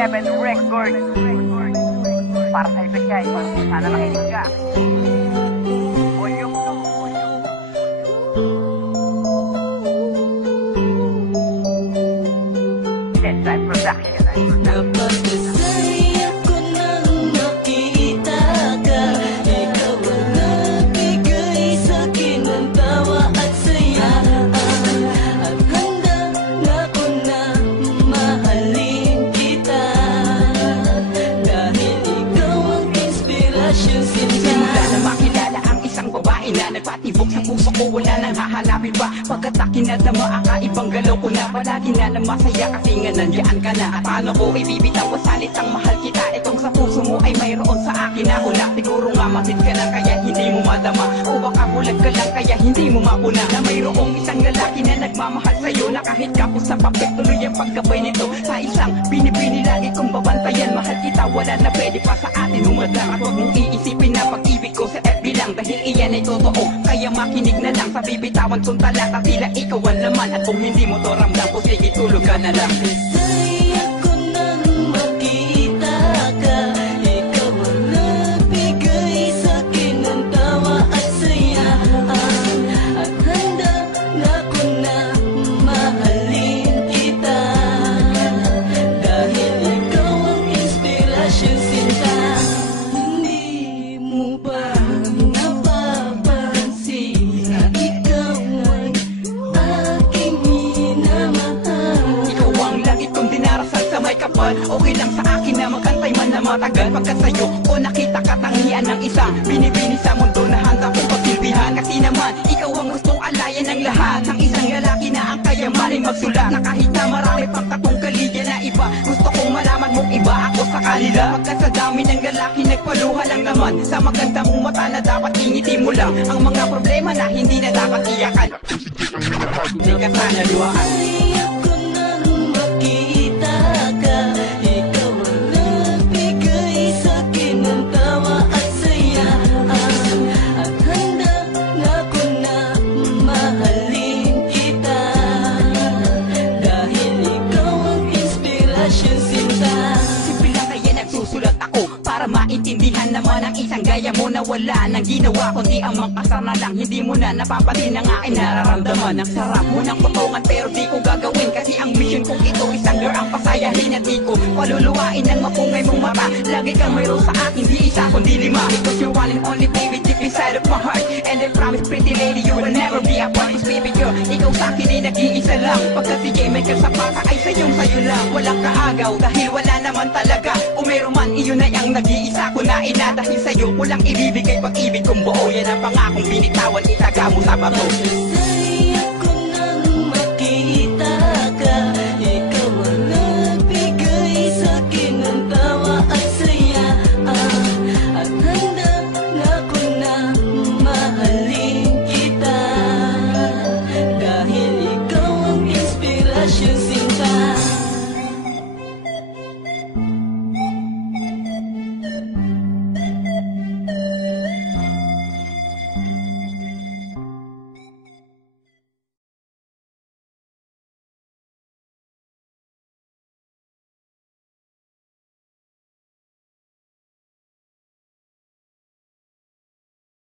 Heaven Record. Para sa ibigay, sana makinig ka. Volume 2. Deadline Production. Napagdasay ako nang makita ka. Ikaw ang nagbigay sa'kin ng tawa at saya. At handa na ako na mahalin kita. Dahil ikaw ang inspirasyon sinta. Simula na makilala ang isang babae na nagpatibok sa puso ko, wala nang hahanapin pa. Pagkat akin na dama, akaibang galaw ko na. Palagi na lang masaya kasi nga nandiyan ka na. At paano ko ibibitaw ang salitang mahal kita? Itong sa puso mo ay mayroon sa akin na una. Siguro nga masid ka lang kaya hindi mo madama. O baka bulag ka lang kaya hindi mo mapuna. Na mayroong isang lalaki na nagmamahal sa'yo, na kahit kapos sa papel tuloy ang pagkabay nito. Sa isang binibini lagi kong babantayan. Mahal kita, wala na pwede pa sa atin umadlang. At huwag mong iisipin na pag-ibig ko sa FB lang, dahil iyan ay totoo. Kaya makinig na lang sa bibitawan kong talata. Tila ikaw ang laman, at kung hindi mo to ramdam ko, sige tulog ka na lang. Napagdasay ako nang makita ka. Ikaw ang nagbigay sa'kin ng tawa at saya. At handa na ako na mahalin kita. Dahil ikaw ang inspirasyon sinta. Hindi mo ba napapansin na ikaw ay aking minamahal? Ikaw ang lagi kong dinarasal sa may kapal. Okay lang sa akin na magkantay man na matagal. Pagkat sa'yo ko nakita katangian ng isang binibini sa mundo na handa kong pagsilbihan. Kasi naman ikaw ang gustong alayan ng lahat. Ang isang lalaki na ang kayamaning magsulat. Na kahit na marami pang katungkaligan na iba, gusto kong malaman mong iba ako sa kanila. Pagkat sa dami ng lalaki nagpaluha lang naman. Sa maganda mong mata na dapat ingiti mo lang ang mga problema na hindi na dapat iyakan. Hindi ka sana luhaan. Napagdasay ako nang makita ka. Ikaw ang nagbigay sa'kin ng tawa at saya. At handa na ako na mahalin kita. Dahil ikaw ang inspirasyon sinta. Simple lang kaya nagsusulat ako para maintindihan naman ang isang gaya mo na wala nang ginawa kundi ang makasar na lang. Hindi mo na napapatin ang aking nararamdaman. Ang sarap mo ng potongan pero di ko gagawin, kasi ang mission kong ito isang girl ang pasayahin at di ko paluluwain ng mapungay mong mata. Lagi kang mayroon sa akin, di isa kundi lima. Because you're one and only baby deep inside of my heart. And I promise pretty lady you will never be apart. Cause baby girl, ikaw sa akin ay nag-iisa lang. Pagkat si J-Maker sa paka ay sa'yong sayo lang. Walang kaagaw dahil wala naman talaga. Kung meron man iyon ay ang nag-iisa ko na ina. Dahil sa'yo ko lang ibibigay pag-ibig kong buo. Yan ang pangakong binitawan, itaga mo sa bato.